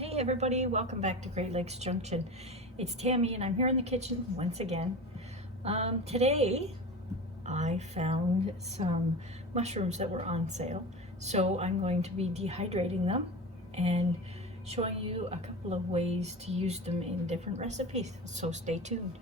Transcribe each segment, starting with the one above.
Hey everybody, welcome back to Great Lakes Junction. It's Tammy and I'm here in the kitchen once again. Today I found some mushrooms that were on sale, so I'm going to be dehydrating them and showing you a couple of ways to use them in different recipes, so stay tuned.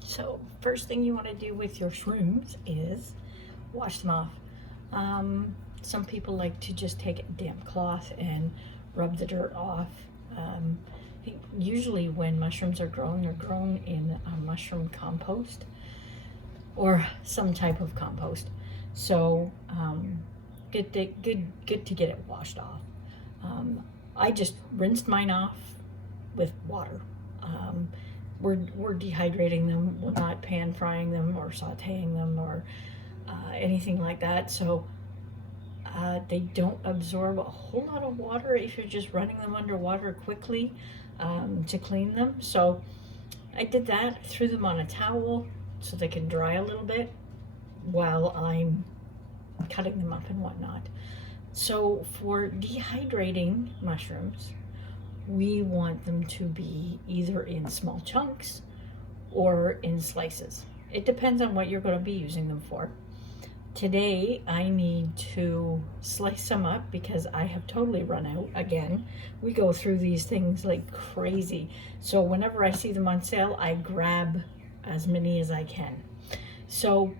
So first thing you want to do with your shrooms is wash them off. Some people like to just take a damp cloth and rub the dirt off. Usually when mushrooms are grown, they're grown in a mushroom compost or some type of compost. So good to get it washed off. I just rinsed mine off with water. We're dehydrating them. We're not pan frying them or sauteing them or anything like that. So they don't absorb a whole lot of water if you're just running them under water quickly to clean them. So I did that, threw them on a towel so they can dry a little bit while I'm cutting them up and whatnot. So for dehydrating mushrooms, we want them to be either in small chunks or in slices. It depends on what you're going to be using them for. Today I need to slice some up because I have totally run out again. We go through these things like crazy. So whenever I see them on sale, I grab as many as I can. So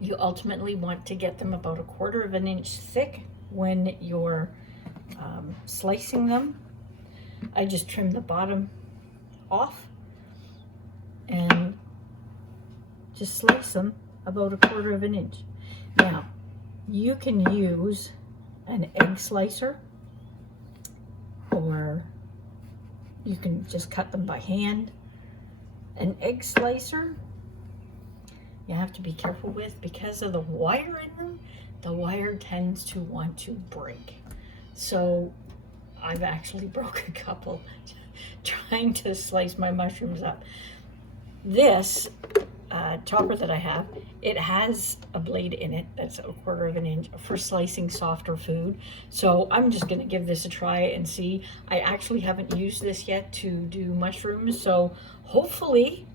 you ultimately want to get them about 1/4 of an inch thick when you're slicing them. I just trim the bottom off and just slice them about 1/4 of an inch. Now, you can use an egg slicer, or you can just cut them by hand. An egg slicer, you have to be careful with because of the wire in them. The wire tends to want to break. So I've actually broke a couple trying to slice my mushrooms up. This chopper that I have, it has a blade in it that's 1/4 of an inch for slicing softer food. So I'm just gonna give this a try and see. I actually haven't used this yet to do mushrooms, so hopefully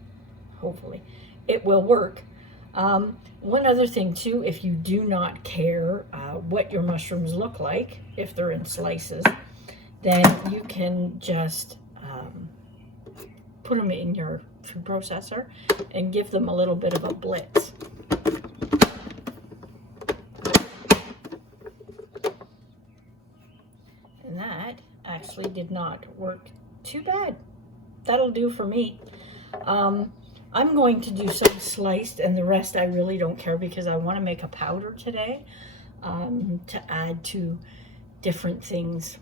it will work. One other thing too, if you do not care what your mushrooms look like, if they're in slices, then you can just put them in your food processor and give them a little bit of a blitz. And that actually did not work too bad. That'll do for me. I'm going to do some sliced, and the rest I really don't care because I want to make a powder today to add to different things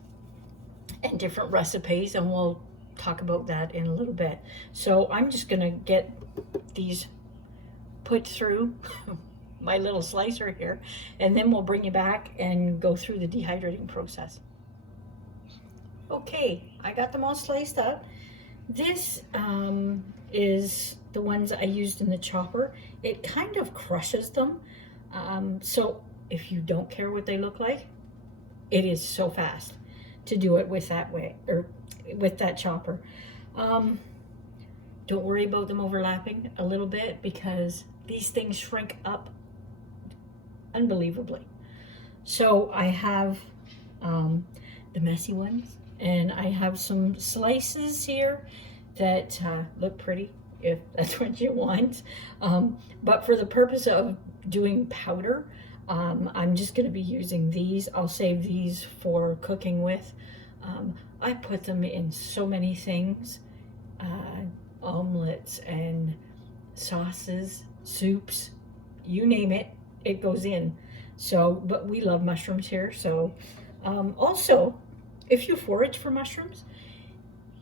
and different recipes, and we'll talk about that in a little bit. So I'm just gonna get these put through my little slicer here, and then we'll bring you back and go through the dehydrating process. Okay, I got them all sliced up. This is the ones I used in the chopper. It kind of crushes them. So if you don't care what they look like, it is so fast to do it with that way, or with that chopper. Don't worry about them overlapping a little bit because these things shrink up unbelievably. So I have the messy ones, and I have some slices here that look pretty if that's what you want. But for the purpose of doing powder, I'm just going to be using these. I'll save these for cooking with. I put them in so many things, omelets and sauces, soups, you name it, it goes in. So, but we love mushrooms here. So also, if you forage for mushrooms,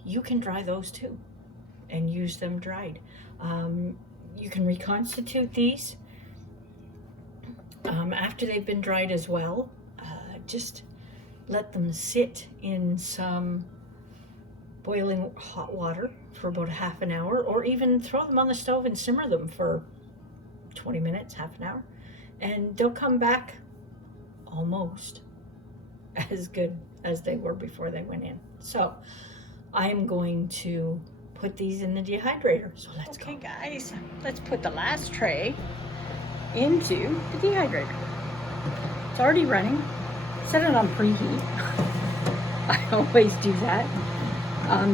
you can dry those too and use them dried. You can reconstitute these after they've been dried as well. Just let them sit in some boiling hot water for about 1/2 hour, or even throw them on the stove and simmer them for 20 minutes, 1/2 hour, and they'll come back almost as good as they were before they went in. So I'm going to put these in the dehydrator. So let's go. Okay guys, let's put the last tray into the dehydrator. It's already running. Set it on preheat. I always do that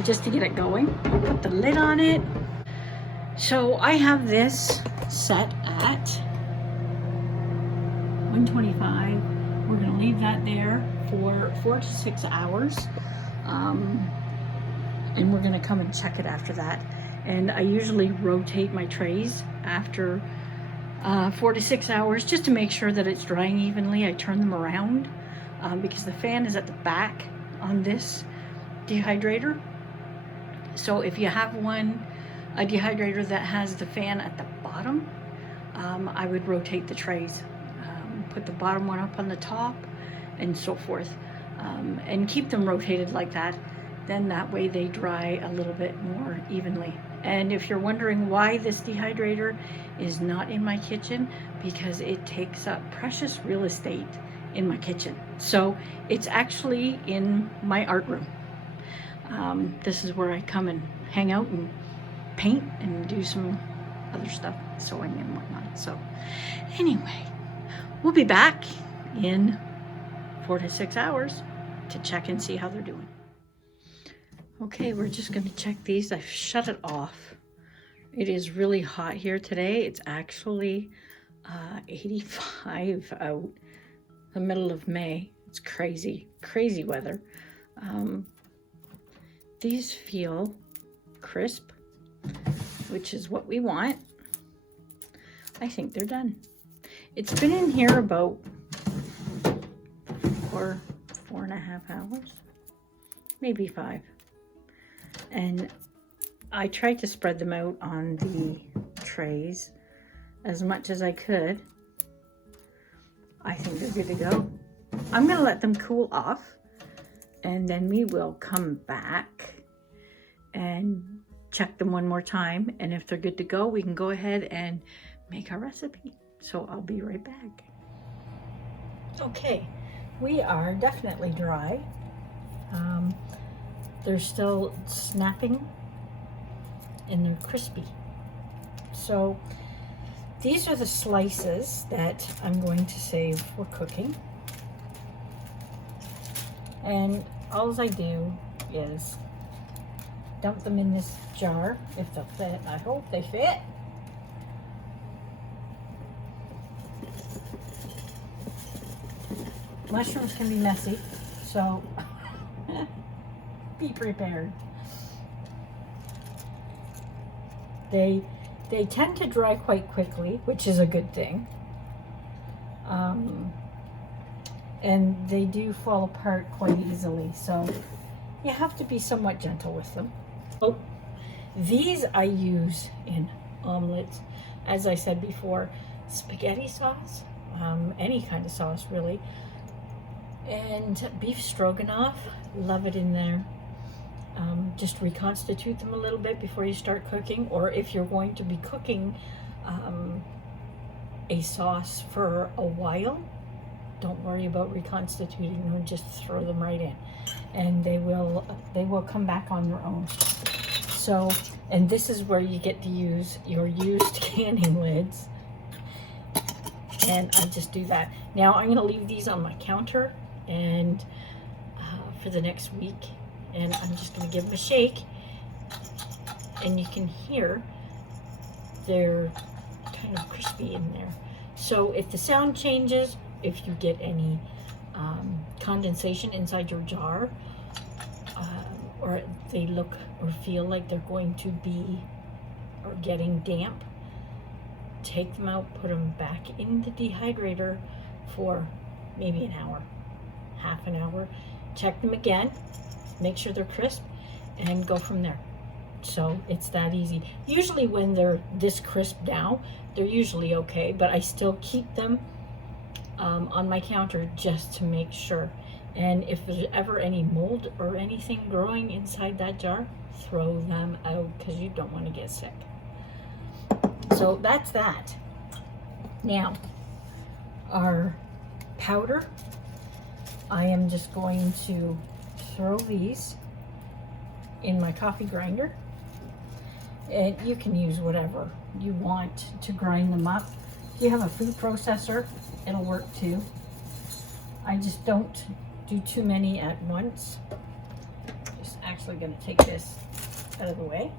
just to get it going. I'll put the lid on it. So I have this set at 125. We're gonna leave that there for 4 to 6 hours. And we're gonna come and check it after that. And I usually rotate my trays after 4 to 6 hours just to make sure that it's drying evenly. I turn them around because the fan is at the back on this dehydrator. So if you have a dehydrator that has the fan at the bottom, I would rotate the trays. Put the bottom one up on the top and so forth, and keep them rotated like that. Then that way they dry a little bit more evenly. And if you're wondering why this dehydrator is not in my kitchen, because it takes up precious real estate in my kitchen. So it's actually in my art room. This is where I come and hang out and paint and do some other stuff, sewing and whatnot. So anyway, we'll be back in 4 to 6 hours to check and see how they're doing. Okay, we're just going to check these. I've shut it off. It is really hot here today. It's actually 85 out, the middle of May. It's crazy, crazy weather. These feel crisp, which is what we want. I think they're done. It's been in here about 4.5 hours, maybe 5. And I tried to spread them out on the trays as much as I could. I think they're good to go. I'm gonna let them cool off, and then we will come back and check them one more time. And if they're good to go, we can go ahead and make our recipe. So I'll be right back. Okay, we are definitely dry. They're still snapping and they're crispy. So these are the slices that I'm going to save for cooking. And all I do is dump them in this jar, if they'll fit. I hope they fit. Mushrooms can be messy, so be prepared. They tend to dry quite quickly, which is a good thing. And they do fall apart quite easily, so you have to be somewhat gentle with them. Oh, these I use in omelets. As I said before, spaghetti sauce, any kind of sauce really, and beef stroganoff, love it in there. Just reconstitute them a little bit before you start cooking, or if you're going to be cooking a sauce for a while, don't worry about reconstituting them, just throw them right in and they will come back on their own. So, and this is where you get to use your used canning lids, and I just do that. Now I'm going to leave these on my counter and for the next week, and I'm just going to give them a shake, and you can hear they're kind of crispy in there. So if the sound changes, if you get any condensation inside your jar, or they look or feel like they're going to be or getting damp, take them out, put them back in the dehydrator for maybe an hour, half an hour. Check them again, make sure they're crisp, and go from there. So it's that easy. Usually when they're this crisp now, they're usually okay, but I still keep them on my counter just to make sure. And if there's ever any mold or anything growing inside that jar, throw them out because you don't want to get sick. So that's that. Now, our powder, I am just going to throw these in my coffee grinder. And you can use whatever you want to grind them up. If you have a food processor, it'll work too. I just don't do too many at once. Just actually going to take this out of the way.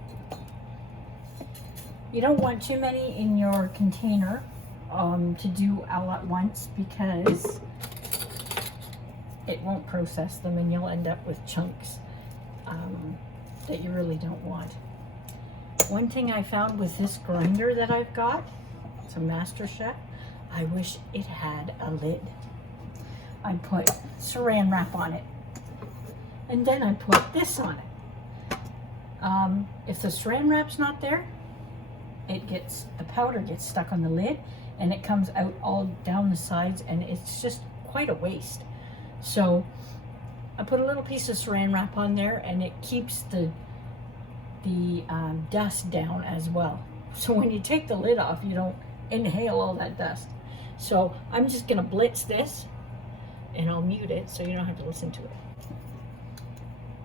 You don't want too many in your container to do all at once, because it won't process them and you'll end up with chunks that you really don't want. One thing I found with this grinder that I've got, it's a Master Chef, I wish it had a lid. I put saran wrap on it, and then I put this on it. If the saran wrap's not there, the powder gets stuck on the lid and it comes out all down the sides, and it's just quite a waste. So I put a little piece of saran wrap on there, and it keeps the dust down as well. So when you take the lid off, you don't inhale all that dust. So I'm just gonna blitz this, and I'll mute it so you don't have to listen to it.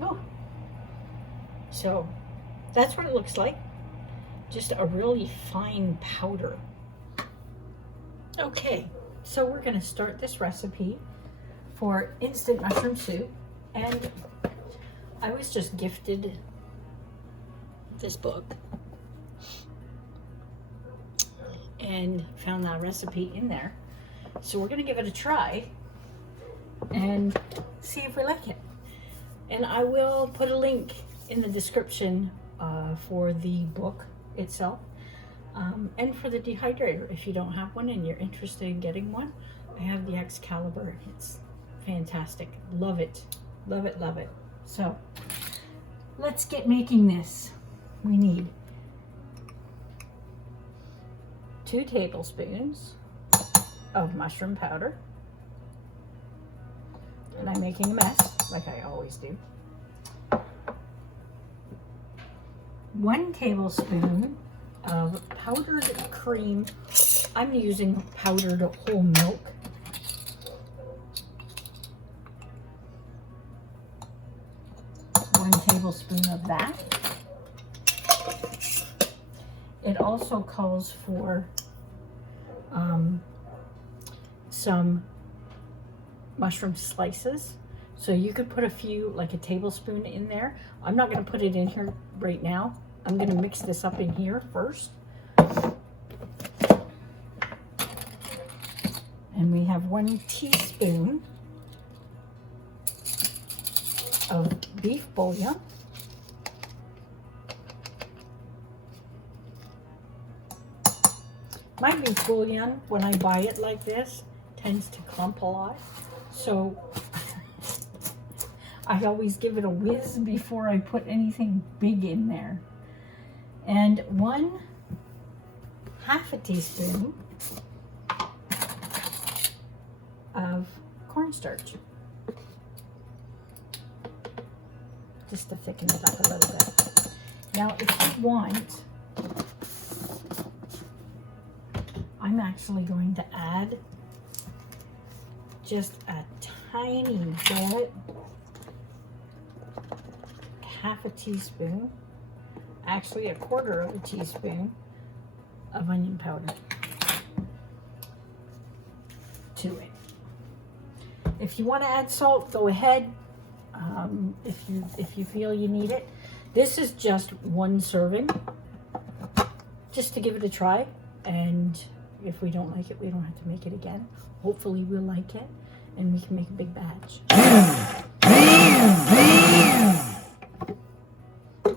Oh. So that's what it looks like. Just a really fine powder. Okay, so we're gonna start this recipe for instant mushroom soup, and I was just gifted this book and found that recipe in there. So we're gonna give it a try and see if we like it. And I will put a link in the description for the book itself, and for the dehydrator. If you don't have one and you're interested in getting one, I have the Excalibur. It's fantastic. Love it. Love it, love it. So let's get making this. We need 2 tablespoons of mushroom powder. And I'm making a mess, like I always do. 1 tablespoon of powdered cream. I'm using powdered whole milk. 1 tablespoon of that. It also calls for some mushroom slices. So you could put a few, like a tablespoon in there. I'm not going to put it in here right now. I'm going to mix this up in here first. And we have 1 teaspoon of beef bullion. My beef bullion, when I buy it like this, tends to clump a lot. So I always give it a whiz before I put anything big in there. And 1/2 teaspoon of cornstarch, just to thicken it up a little bit. Now, if you want, I'm actually going to add just a tiny bit, 1/2 teaspoon, actually 1/4 teaspoon of onion powder to it. If you want to add salt, go ahead. If you feel you need it. This is just 1 serving, just to give it a try. And if we don't like it, we don't have to make it again. Hopefully we'll like it and we can make a big batch.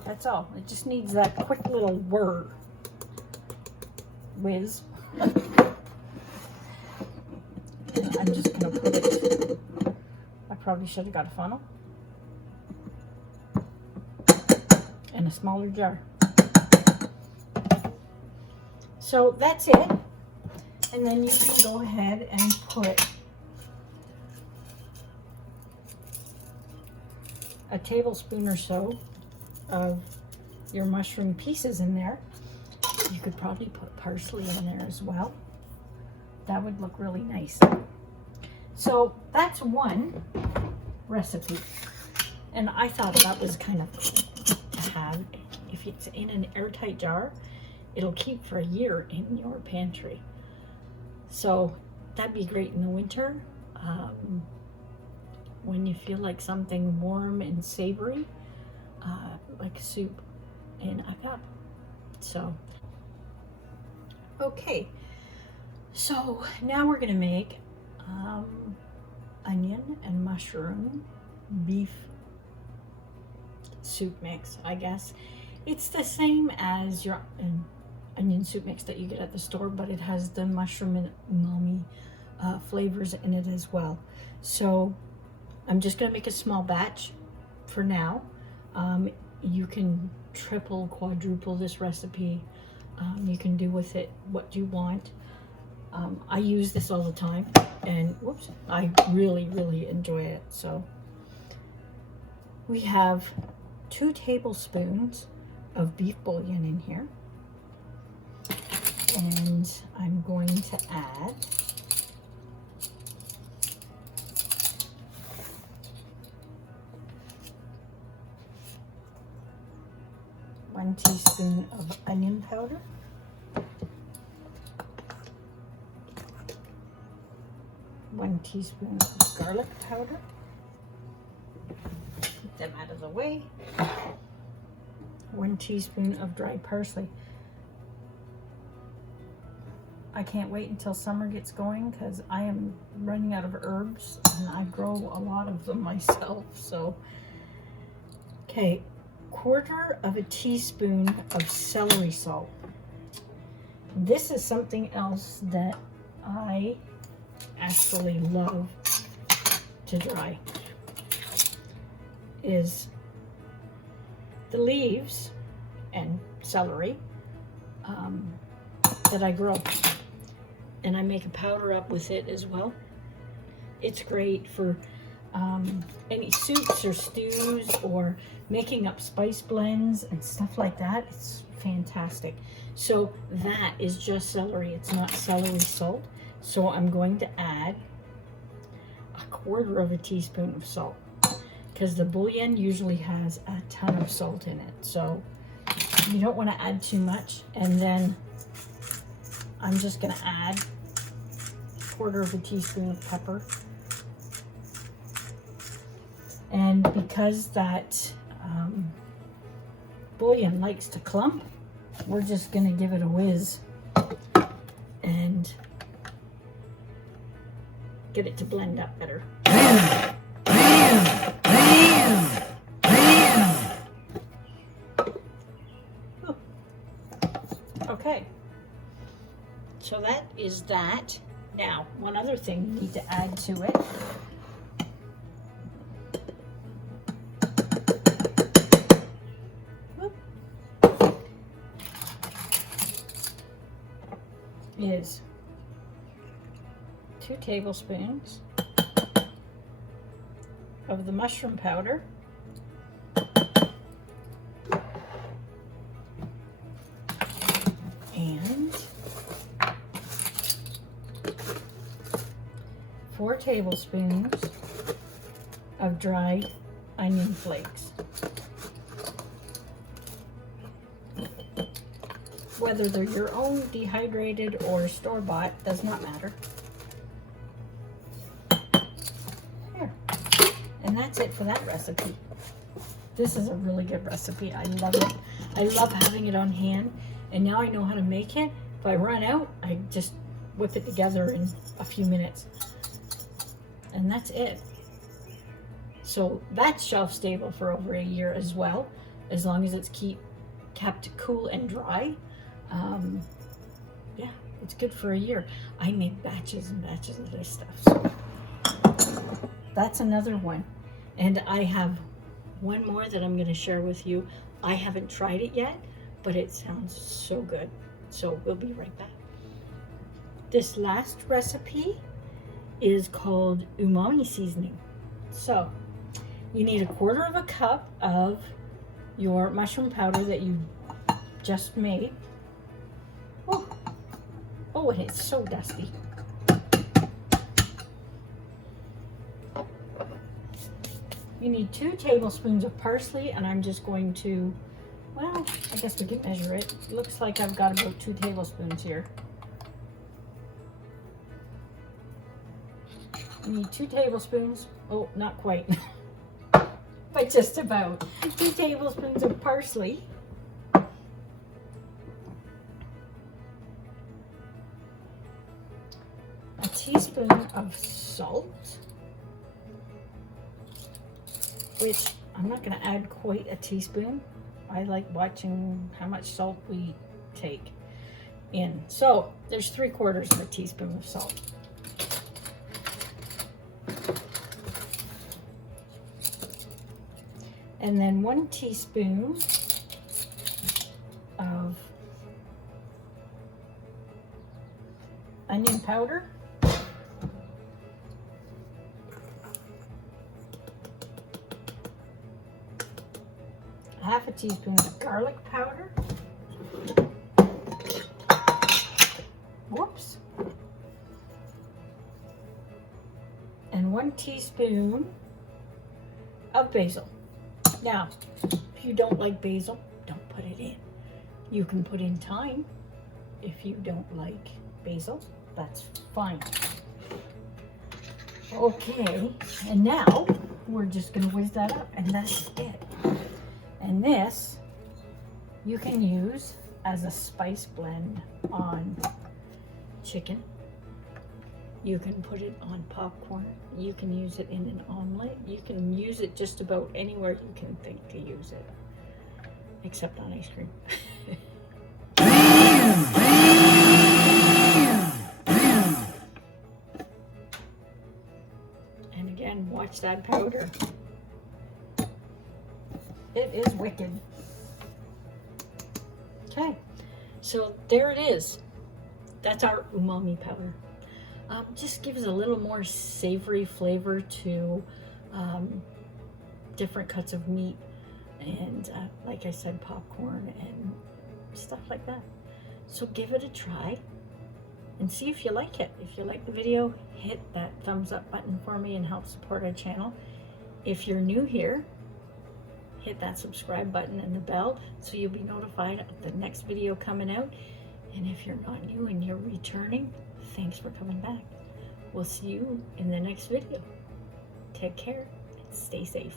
That's all. It just needs that quick little whiz. I'm just going to put it, I probably should have got a funnel and a smaller jar. So that's it. And then you can go ahead and put a tablespoon or so of your mushroom pieces in there. You could probably put parsley in there as well. that would look really nice. So that's one recipe. And I thought that was kind of cool to have. If it's in an airtight jar, it'll keep for a year in your pantry. So that'd be great in the winter. When you feel like something warm and savory, like soup in a cup. So, okay. So now we're gonna make onion and mushroom beef soup mix, I guess. It's the same as your onion soup mix that you get at the store, but it has the mushroom and umami flavors in it as well. So I'm just gonna make a small batch for now. You can triple, quadruple this recipe. You can do with it what you want. I use this all the time, and whoops, I really, really enjoy it. So we have 2 tablespoons of beef bouillon in here, and I'm going to add one teaspoon of onion powder, 1 teaspoon of garlic powder. Get them out of the way. 1 teaspoon of dried parsley. I can't wait until summer gets going because I am running out of herbs and I grow a lot of them myself. So, okay, 1/4 teaspoon of celery salt. This is something else that I actually love to dry, is the leaves and celery that I grow, and I make a powder up with it as well. It's great for any soups or stews or making up spice blends and stuff like that. It's fantastic. So that is just celery, it's not celery salt. So I'm going to add 1/4 teaspoon of salt, because the bouillon usually has a ton of salt in it. So you don't want to add too much. And then I'm just going to add 1/4 teaspoon of pepper. And because that bouillon likes to clump, we're just going to give it a whiz and get it to blend up better. Okay, so that is that. Now, one other thing we need to add to it is 2 tablespoons of the mushroom powder, and 4 tablespoons of dried onion flakes. Whether they're your own dehydrated or store-bought, does not matter. Here. And that's it for that recipe. This is a really good recipe. I love it. I love having it on hand. And now I know how to make it. If I run out, I just whip it together in a few minutes. And that's it. So that's shelf stable for over a year as well, as long as it's kept cool and dry. Yeah, it's good for a year. I make batches and batches of this stuff. So that's another one. And I have one more that I'm going to share with you. I haven't tried it yet, but it sounds so good. So we'll be right back. This last recipe is called umami seasoning. So you need 1/4 cup of your mushroom powder that you just made. Oh, and it's so dusty. You need 2 tablespoons of parsley, and I'm just going to, well, I guess we can measure it. It looks like I've got about 2 tablespoons here. You need 2 tablespoons. Oh, not quite, but just about. 2 tablespoons of parsley. A teaspoon of salt, which I'm not going to add quite a teaspoon. I like watching how much salt we take in. So there's 3/4 of a teaspoon of salt. And then 1 teaspoon of onion powder. Half a teaspoon of garlic powder. Whoops. And 1 teaspoon of basil. Now, if you don't like basil, don't put it in. You can put in thyme if you don't like basil. That's fine. Okay, and now we're just going to whiz that up, and that's it. And this you can use as a spice blend on chicken. You can put it on popcorn. You can use it in an omelet. You can use it just about anywhere you can think to use it, except on ice cream. And again, watch that powder. It is wicked. Okay, so there it is. That's our umami powder. Just gives a little more savory flavor to different cuts of meat, and like I said, popcorn and stuff like that. So give it a try and see if you like it. If you like the video, hit that thumbs up button for me and help support our channel. If you're new here, hit that subscribe button and the bell so you'll be notified of the next video coming out. And if you're not new and you're returning, thanks for coming back. We'll see you in the next video. Take care and stay safe.